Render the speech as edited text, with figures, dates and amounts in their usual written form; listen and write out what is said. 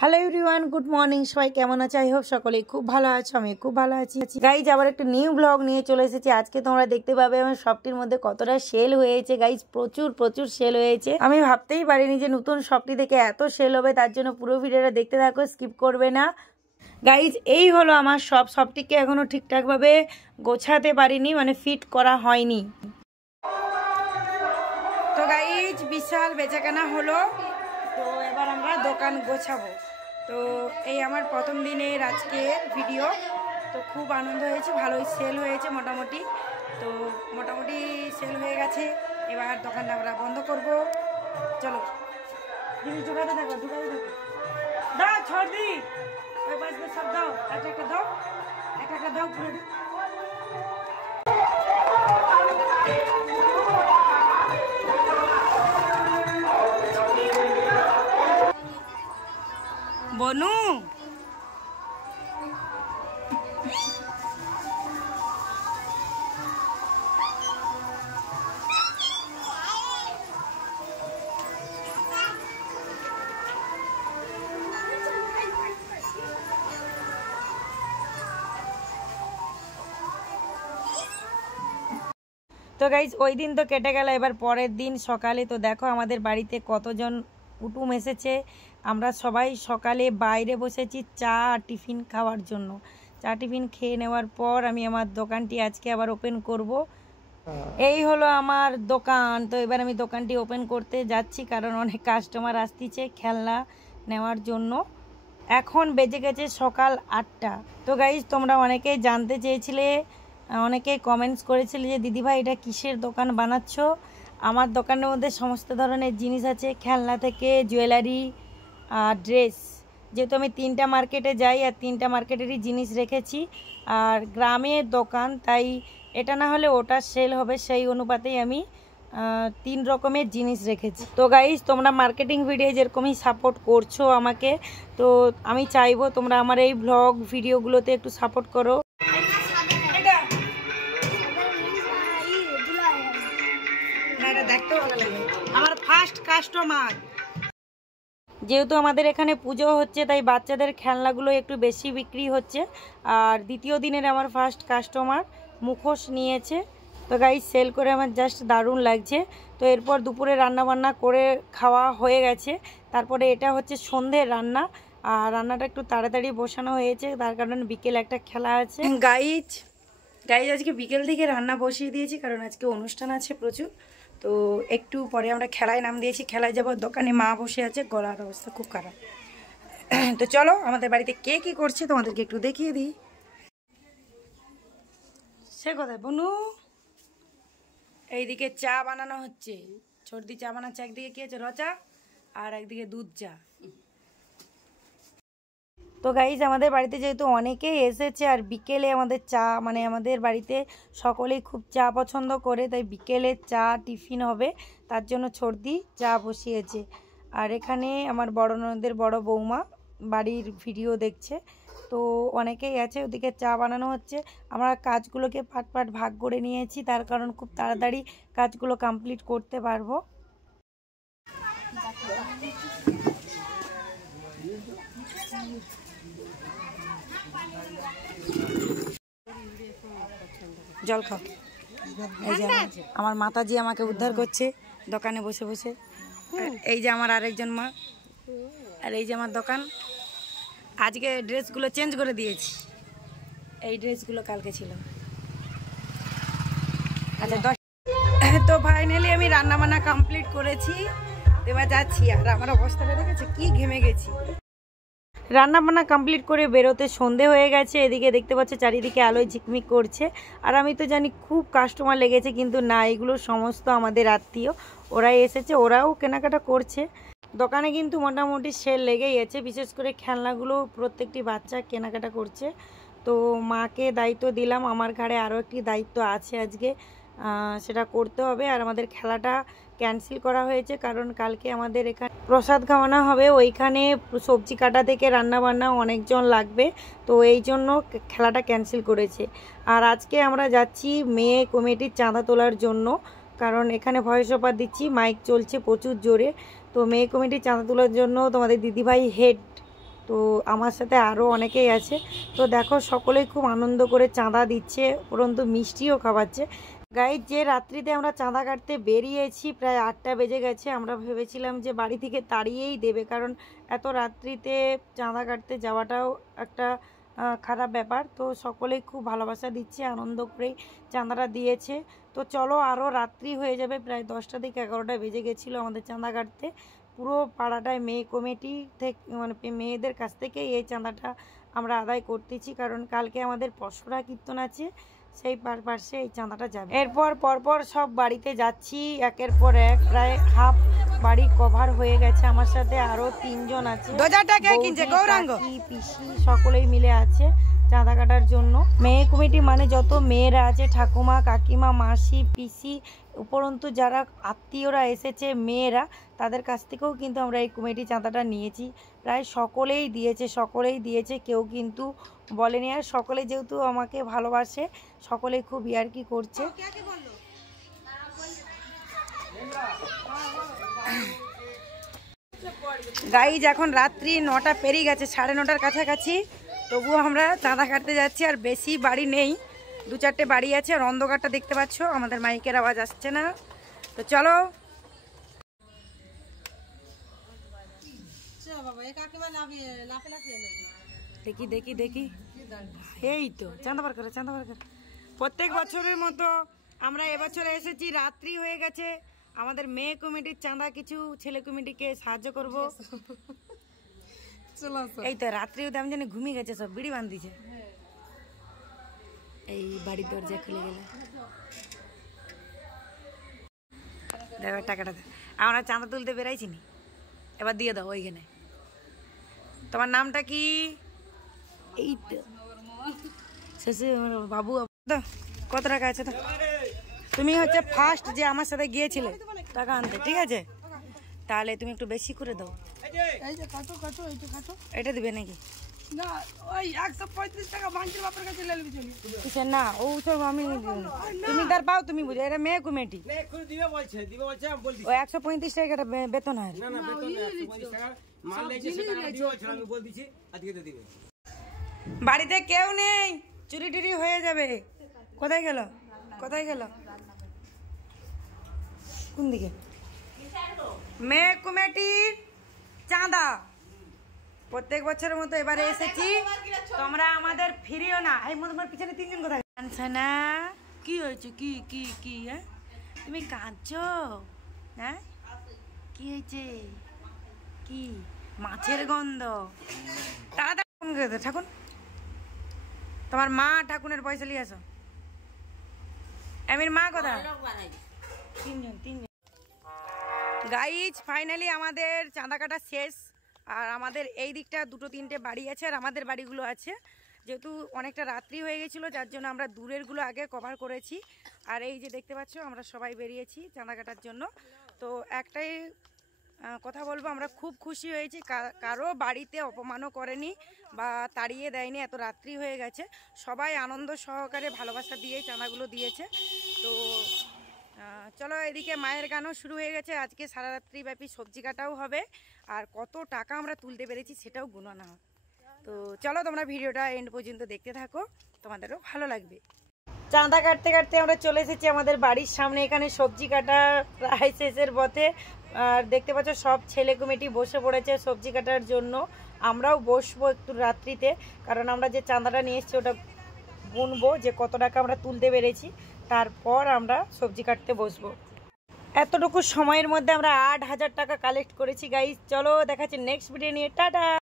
Hello everyone, good morning. সবাই কেমন আছে? আই হোপ সকলেই খুব ভালো আছো, আমি খুব ভালো আছি। গাইজ আবার একটা নিউ ব্লগ নিয়ে চলে এসেছি। আজকে তোমরা দেখতে পাবে আমার শপটির মধ্যে কতটা সেল হয়েছে। গাইজ প্রচুর প্রচুর সেল হয়েছে। আমি ভাবতেই পারিনি যে নতুন শপটি থেকে এত সেল হবে, তার জন্য পুরো ভিডিওটা দেখতে থাকো, স্কিপ করবে না। গাইজ এই হলো আমার শপটিকে এখনো ঠিকঠাকভাবে গোছাতে পারিনি, মানে ফিট করা হয়নি। তো গাইজ বিশাল বেচাকেনা হলো, তো এবার আমরা দোকান গোছাবো। তো এই আমার প্রথম দিনের আজকে ভিডিও। তো খুব আনন্দ হয়েছে, ভালোই সেল হয়েছে মোটামুটি। তো মোটামুটি সেল হয়ে গেছে, এবার দোকানটা আমরা বন্ধ করব। চলো জিনিস ঢুকাতে থাকো। দাও ছড় দি, ওই পাশ দিয়ে সব দাও, একটা একটা দাও, একটা একটা দাও পুরো। বনু তো গাইজ ওই দিন তো কেটে গেল, এবার পরের দিন সকালে তো দেখো আমাদের বাড়িতে কতজন কুটুম এসেছে। আমরা সবাই সকালে বাইরে বসেছি চা আর টিফিন খাওয়ার জন্য। চা টিফিন খেয়ে নেওয়ার পর আমি আমার দোকানটি আজকে আবার ওপেন করব। এই হলো আমার দোকান। তো এবার আমি দোকানটি ওপেন করতে যাচ্ছি, কারণ অনেক কাস্টমার আসতেছে খেলনা নেওয়ার জন্য। এখন বেজে গেছে সকাল 8টা। তো গাইজ তোমরা অনেকেই জানতে চেয়েছিলে, অনেকেই কমেন্টস করেছিলে যে দিদিভাই এটা কিসের দোকান বানাচ্ছ। আমার দোকানের মধ্যে সমস্ত ধরনের জিনিস আছে, খেলনা থেকে জুয়েলারি আর ড্রেস। যেহেতু আমি 3টা মার্কেটে যাই আর 3টা মার্কেটেরই জিনিস রেখেছি, আর গ্রামের দোকান, তাই এটা না হলে ওটা সেল হবে, সেই অনুপাতেই আমি 3 রকমের জিনিস রেখেছি। তো গাইজ তোমরা মার্কেটিং ভিডিও যেরকমই সাপোর্ট করছো আমাকে, তো আমি চাইবো তোমরা আমার এই ব্লগ ভিডিওগুলোতে একটু সাপোর্ট করো। দেখতেও ভালো লাগে, আমার ফার্স্ট কাস্টমার। যেহেতু আমাদের এখানে পুজো হচ্ছে, তাই বাচ্চাদের খেলনাগুলো একটু বেশি বিক্রি হচ্ছে। আর দ্বিতীয় দিনের আমার ফার্স্ট কাস্টমার মুখোশ নিয়েছে। তো গাইস সেল করে আমার জাস্ট দারুণ লাগছে। তো এরপর দুপুরে রান্না বান্না করে খাওয়া হয়ে গেছে, তারপরে এটা হচ্ছে সন্ধ্যের রান্না। আর রান্নাটা একটু তাড়াতাড়ি বসানো হয়েছে, তার কারণ বিকেল একটা খেলা আছে। গাইজ আজকে বিকেল থেকে রান্না বসিয়ে দিয়েছি, কারণ আজকে অনুষ্ঠান আছে প্রচুর। তো একটু পরে আমরা খেলায় নাম দিয়েছি, খেলায় যাব। দোকানে মা বসে আছে, গলার অবস্থা খুব খারাপ। তো চলো আমাদের বাড়িতে কে কী করছে তোমাদেরকে একটু দেখিয়ে দিই। সে কোথায় বনু? এইদিকে চা বানানো হচ্ছে, ছোটদি চা বানাচ্ছে। একদিকে কি আছে, রচা, আর একদিকে দুধ চা। তো গাইজ আমাদের বাড়িতে যেহেতু অনেকেই এসেছে, আর বিকেলে আমাদের চা, মানে আমাদের বাড়িতে সকলেই খুব চা পছন্দ করে, তাই বিকেলে চা টিফিন হবে, তার জন্য ছোটদি চা বসিয়েছে। আর এখানে আমার বড় ননদের বড় বৌমা বাড়ির ভিডিও দেখছে। তো অনেকেই আছে, ওদিকে চা বানানো হচ্ছে। আমরা কাজগুলোকে পাট পাট ভাগ করে নিয়েছি, তার কারণ খুব তাড়াতাড়ি কাজগুলো কমপ্লিট করতে পারবো। জল খাও। এই যে আমার মাতাজি আমাকে উদ্ধার করছে দোকানে বসে বসে। এই যে আমার আরেকজন মা, আর এই যে আমার দোকান। আজকে ড্রেসগুলো চেঞ্জ করে দিয়েছি, এই ড্রেসগুলো কালকে ছিল। আচ্ছা তো ফাইনালি আমি রান্না বান্না কমপ্লিট করেছি, এবার যাচ্ছি। আর আমার অবস্থাটা দেখেছে, কি ঘেমে গেছি। রান্না বান্না কমপ্লিট করে বেরোতে সন্ধে হয়ে গেছে। এদিকে দেখতে পাচ্ছ চারিদিকে আলোয় ঝিকমিক করছে। আর আমি তো জানি খুব কাস্টমার লেগেছে, কিন্তু না, এগুলো সমস্ত আমাদের আত্মীয়, ওরাই এসেছে, ওরাও কেনাকাটা করছে। দোকানে কিন্তু মোটামুটি সেল লেগেই আছে, বিশেষ করে খেলনাগুলো প্রত্যেকটি বাচ্চা কেনাকাটা করছে। তো মাকে দায়িত্ব দিলাম, আমার ঘাড়ে আরও একটি দায়িত্ব আছে আজকে, সেটা করতে হবে। আর আমাদের খেলাটা ক্যান্সেল করা হয়েছে, কারণ কালকে আমাদের এখানে প্রসাদ খাওয়ানো হবে, ওইখানে সবজি কাটা থেকে রান্না বান্না অনেকজন লাগবে, তো এই জন্য খেলাটা ক্যান্সেল করেছে। আর আজকে আমরা যাচ্ছি মেয়ে কমিটির চাঁদা তোলার জন্য, কারণ এখানে ভয়েস ওভার দিচ্ছি, মাইক চলছে প্রচুর জোরে। তো মেয়ে কমিটির চাঁদা তোলার জন্য তোমাদের দিদিভাই হেড তো আমার সাথে আরও অনেকেই আছে। তো দেখো সকলেই খুব আনন্দ করে চাঁদা দিচ্ছে, উপরন্তু মিষ্টিও খাওয়াচ্ছে। গাইজ, যে রাত্রিতে আমরা চাঁদা কাটতে বেরিয়েছি প্রায় 8টা বেজে গেছে। আমরা ভেবেছিলাম যে বাড়ি থেকে তাড়িয়েই দেবে, কারণ এত রাত্রিতে চাঁদা কাটতে যাওয়াটাও একটা খারাপ ব্যাপার। তো সকলেই খুব ভালোবাসা দিচ্ছে, আনন্দ করেই চাঁদাটা দিয়েছে। তো চলো, আরও রাত্রি হয়ে যাবে, প্রায় 10টা থেকে 11টা বেজে গেছিলো আমাদের চাঁদা কাটতে। পুরো পাড়াটায় মেয়ে কমিটি থেকে, মানে মেয়েদের কাছ থেকে এই চাঁদাটা আমরা আদায় করতেছি, কারণ কালকে আমাদের পশরা কীর্তন আছে, সেই পারপাসে এই চাঁদাটা যাবে। এরপর পরপর সব বাড়িতে যাচ্ছি একের পর এক, প্রায় হাফ বাড়ি কভার হয়ে গেছে। আমার সাথে আরো 3 জন আছে, পিসি সকলেই মিলে আছে চাঁদা কাটার জন্য। মেয়ে কমিটি মানে যত মেয়েরা আছে, ঠাকুমা, কাকিমা, মাসি, পিসি, উপরন্তু যারা আত্মীয়রা এসেছে মেয়েরা, তাদের কাছ থেকেও কিন্তু আমরা এই কমিটি চাঁদাটা নিয়েছি। প্রায় সকলেই দিয়েছে, কেউ কিন্তু বলেনি। আর সকলে যেহেতু আমাকে ভালোবাসে, সকলেই খুব ইয়ার্কি করছে। গাইজ, এখন রাত্রি 9টা পেরিয়ে গেছে, 9:30টার কাছাকাছি। তবুও আমরা চাঁদা কাটতে যাচ্ছি, আর বেশি বাড়ি নেই, 2-4টে বাড়ি আছে। আর অন্ধকারটা দেখতে পাচ্ছ, আমাদের মাইকের আওয়াজ আসছে না। তো চলো, দেখি। এই তো চাঁদা বার করে। প্রত্যেক বছরের মতো আমরা এবছরে এসেছি, রাত্রি হয়ে গেছে। আমাদের মেয়ে কমিটির চাঁদা কিছু ছেলে কমিটিকে সাহায্য করব। এই তো রাত্রিও আমি জানি ঘুমিয়ে গেছে, সব বিড়ি বাঁধিছে। এই বাড়ির দরজা খুলে গেলে দেখো টাকাটা, আমরা চাঁদা তুলতে বেরাইছি নি, এবার দিয়ে দাও ওইখানে। তোমার নামটা কি? এই তো শেষে বাবু। কত টাকা আছে? তুমি হচ্ছে ফার্স্ট যে আমার সাথে গিয়েছিলে টাকা আনতে, ঠিক আছে? তাহলে তুমি একটু বেশি করে দাও। এটা দিবে নাকি? না, ওই 135 টাকা ভাঙচির বাপের কাছে নিয়ে নিবি চলি। কিসে না, ও সব আমি তুমি তার পাও, তুমি বুঝো, এটা মেয়ে কমিটি। দিবে বলছে আমি বল দিছি। ও 135 টাকা বেতন হয় না, বেতন 135 টাকা মাল লেছে, সেটা দিও বলছে, আমি বল দিছি আজকে দিয়ে দিবে। বাড়িতে কেউ নেই, চুরি টুরি হয়ে যাবে। কোথায় গেল? কোন দিকে? মেয়ে কমিটির চাঁদা প্রত্যেক বছরের মতো এবারে এসেছি, তোমরা আমাদের ফিরিও না। এই তোমার পিছনে 3 জন কোথায়? না, কি হয়েছে? কি হ্যাঁ, তুমি কাঁদছো? হ্যাঁ, কি হয়েছে? কি মাছের গন্ধ? তাড়াতাড়ি ঠাকুর, তোমার মা ঠাকুরের পয়সা নিয়ে আসো। এমির মা কোথায়? 3 জন। গাইজ, ফাইনালি আমাদের চাঁদা কাটা শেষ। আর আমাদের এই দিকটা 2-3টে বাড়ি আছে, আর আমাদের বাড়িগুলো আছে। যেহেতু অনেকটা রাত্রি হয়ে গেছিলো, যার জন্য আমরা দূরেরগুলো আগে কভার করেছি। আর এই যে দেখতে পাচ্ছ, আমরা সবাই বেরিয়েছি চাঁদা কাটার জন্য। তো একটাই কথা বলবো, আমরা খুব খুশি হয়েছি, কারো বাড়িতে অপমানও করেনি বা তাড়িয়ে দেয়নি। এত রাত্রি হয়ে গেছে, সবাই আনন্দ সহকারে ভালোবাসা দিয়ে চাঁদাগুলো দিয়েছে। তো চলো, এদিকে মায়ের গানও শুরু হয়ে গেছে। আজকে সারা রাত্রি ব্যাপী সবজি কাটাও হবে, আর কত টাকা আমরা তুলতে পেরেছি সেটাও গুণানো হবে। তো চলো, তোমরা ভিডিওটা এন্ড পর্যন্ত দেখতে থাকো, তোমাদেরও ভালো লাগবে। চাঁদা কাটতে কাটতে আমরা চলে এসেছি আমাদের বাড়ির সামনে। এখানে সবজি কাটা প্রায় শেষের পথে। আর দেখতে পাচ্ছ, সব ছেলে কমিটি বসে পড়েছে সবজি কাটার জন্য। আমরাও বসবো একটু রাত্রিতে, কারণ আমরা যে চাঁদাটা নিয়ে এসেছি ওটা গুনবো যে কত টাকা আমরা তুলতে পেরেছি, তারপর আমরা সবজি কাটতে বসবো। এতটুকু সময়ের মধ্যে আমরা 8,000 টাকা কালেক্ট করেছি গাইস। চলো, দেখাচ্ছি নেক্সট ভিডিও নিয়ে। টাটা।